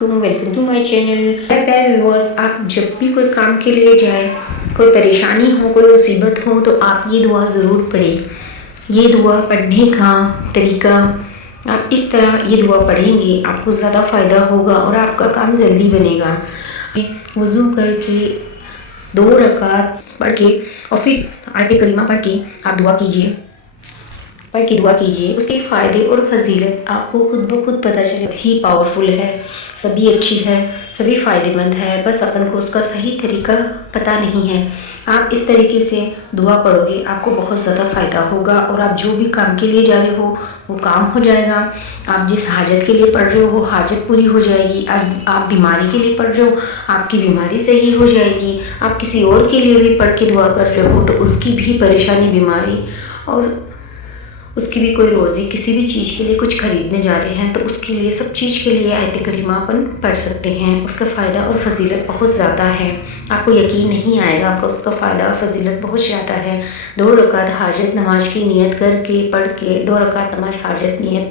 Welcome to my channel. मेरे प्यारे viewers, आप जब भी कोई काम के लिए जाए, कोई परेशानी हो, कोई मुसीबत हो, तो आप ये दुआ ज़रूर पढ़ें। ये दुआ पढ़ने का तरीका, आप इस तरह ये दुआ पढ़ेंगे, आपको ज़्यादा फ़ायदा होगा और आपका काम जल्दी बनेगा। वज़ू करके 2 रकात पढ़ के और फिर आयत करीमा पढ़ के आप दुआ कीजिए। उसके फ़ायदे और फजीलत आपको खुद ब खुद पता चले। सभी पावरफुल है, सभी अच्छी है, सभी फ़ायदेमंद है, बस अपन को उसका सही तरीका पता नहीं है। आप इस तरीके से दुआ पढ़ोगे, आपको बहुत ज़्यादा फ़ायदा होगा और आप जो भी काम के लिए जा रहे हो वो काम हो जाएगा। आप जिस हाजत के लिए पढ़ रहे हो वो हाजत पूरी हो जाएगी। आज आप बीमारी के लिए पढ़ रहे हो, आपकी बीमारी सही हो जाएगी। आप किसी और के लिए भी पढ़ के दुआ कर रहे हो तो उसकी भी परेशानी, बीमारी और उसकी भी कोई रोज़ी, किसी भी चीज़ के लिए कुछ ख़रीदने जा रहे हैं तो उसके लिए, सब चीज़ के लिए आयत करीमा अपन पढ़ सकते हैं। उसका फ़ायदा और फजीलत बहुत ज़्यादा है, आपको यकीन नहीं आएगा, आपको उसका फ़ायदा और फजीलत बहुत ज़्यादा है। 2 रकात हाजत नमाज की नियत करके पढ़ के 2 रकात नमाज हाजत नियत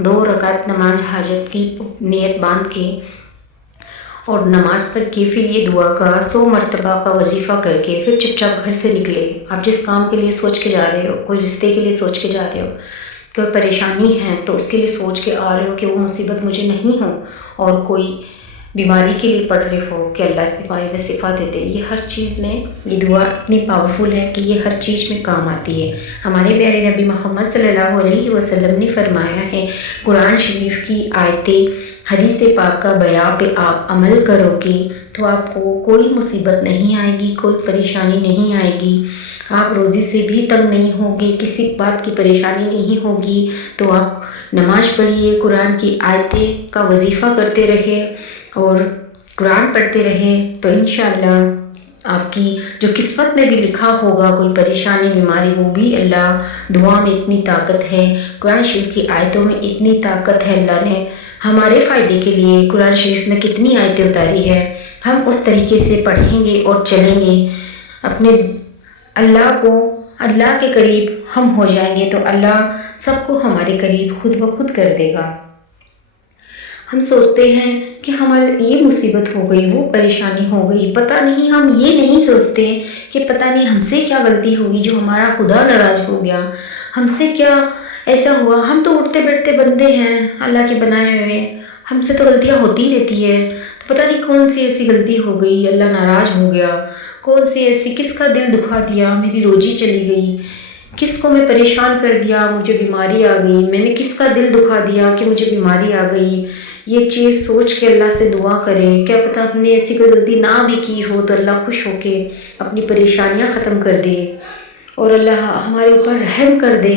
2 रकात नमाज हाजत की नियत बांध के और नमाज़ पढ़ के फिर ये दुआ का 100 मरतबा का वजीफ़ा करके फिर चुपचाप घर से निकले। आप जिस काम के लिए सोच के जा रहे हो, कोई रिश्ते के लिए सोच के जा रहे हो, कोई परेशानी है तो उसके लिए सोच के आ रहे हो कि वो मुसीबत मुझे नहीं हो, और कोई बीमारी के लिए पढ़ रहे हो कि अल्लाह इस बीमारी में शिफा दे दे। ये हर चीज़ में ये दुआ इतनी पावरफुल है कि ये हर चीज़ में काम आती है। हमारे प्यारे नबी मोहम्मद सल्लल्लाहु अलैहि वसल्लम ने फरमाया है, कुरान शरीफ की आयतें, हदीस पाक का बयां पे आप अमल करोगे तो आपको कोई मुसीबत नहीं आएगी, कोई परेशानी नहीं आएगी। आप रोज़ी से भी तंग नहीं होगे, किसी बात की परेशानी नहीं होगी। तो आप नमाज़ पढ़िए, कुरान की आयतें का वजीफ़ा करते रहे और कुरान पढ़ते रहे तो इंशाअल्लाह आपकी जो किस्मत में भी लिखा होगा कोई परेशानी, बीमारी, वो भी अल्लाह, दुआ में इतनी ताकत है, कुरान शरीफ की आयतों में इतनी ताकत है। अल्लाह ने हमारे फ़ायदे के लिए कुरान शरीफ में कितनी आयतें उतारी है। हम उस तरीके से पढ़ेंगे और चलेंगे, अपने अल्लाह के करीब हम हो जाएंगे तो अल्लाह सबको हमारे करीब खुद ब खुद कर देगा। हम सोचते हैं कि हमारे ये मुसीबत हो गई, वो परेशानी हो गई, पता नहीं, हम ये नहीं सोचते कि पता नहीं हमसे क्या गलती होगी जो हमारा खुदा नाराज़ हो गया, हमसे क्या ऐसा हुआ। हम तो उठते बैठते बंदे हैं, अल्लाह के बनाए हुए, हमसे तो गलतियाँ होती रहती है। तो पता नहीं कौन सी ऐसी गलती हो गई, अल्लाह नाराज़ हो गया, कौन सी ऐसी, किसका दिल दुखा दिया, मेरी रोजी चली गई, किसको मैं परेशान कर दिया, मुझे बीमारी आ गई, मैंने किसका दिल दुखा दिया कि मुझे बीमारी आ गई। ये चीज़ सोच के अल्लाह से दुआ करें, क्या पता हमने ऐसी कोई गलती ना भी की हो तो अल्लाह खुश होके अपनी परेशानियां ख़त्म कर दे और अल्लाह हमारे ऊपर रहम कर दे।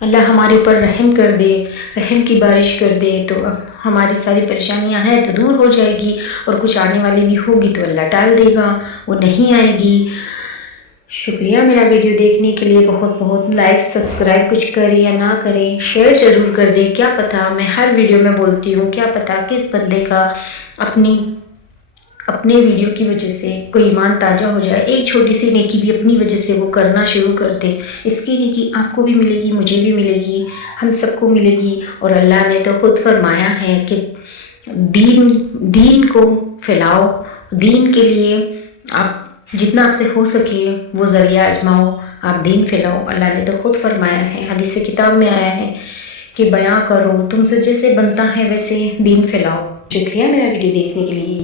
अल्लाह हमारे ऊपर रहम कर दे, रहम की बारिश कर दे तो अब हमारी सारी परेशानियां हैं तो दूर हो जाएगी, और कुछ आने वाली भी होगी तो अल्लाह टाल देगा, वो नहीं आएगी। शुक्रिया मेरा वीडियो देखने के लिए, बहुत बहुत। लाइक सब्सक्राइब कुछ करें या ना करें, शेयर ज़रूर कर दें। क्या पता, मैं हर वीडियो में बोलती हूँ, क्या पता किस बंदे का अपने वीडियो की वजह से कोई ईमान ताज़ा हो जाए। एक छोटी सी नेकी भी अपनी वजह से वो करना शुरू कर दे, इसकी नेकी आपको भी मिलेगी, मुझे भी मिलेगी, हम सबको मिलेगी। और अल्लाह ने तो खुद फरमाया है कि दीन को फैलाओ, दीन के लिए आप जितना आपसे हो सके वो ज़रिया आजमाओ, आप दीन फैलाओ। अल्लाह ने तो खुद फरमाया है, हदीस किताब में आया है कि बयां करो, तुमसे जैसे बनता है वैसे दीन फैलाओ। शुक्रिया मेरा वीडियो देखने के लिए।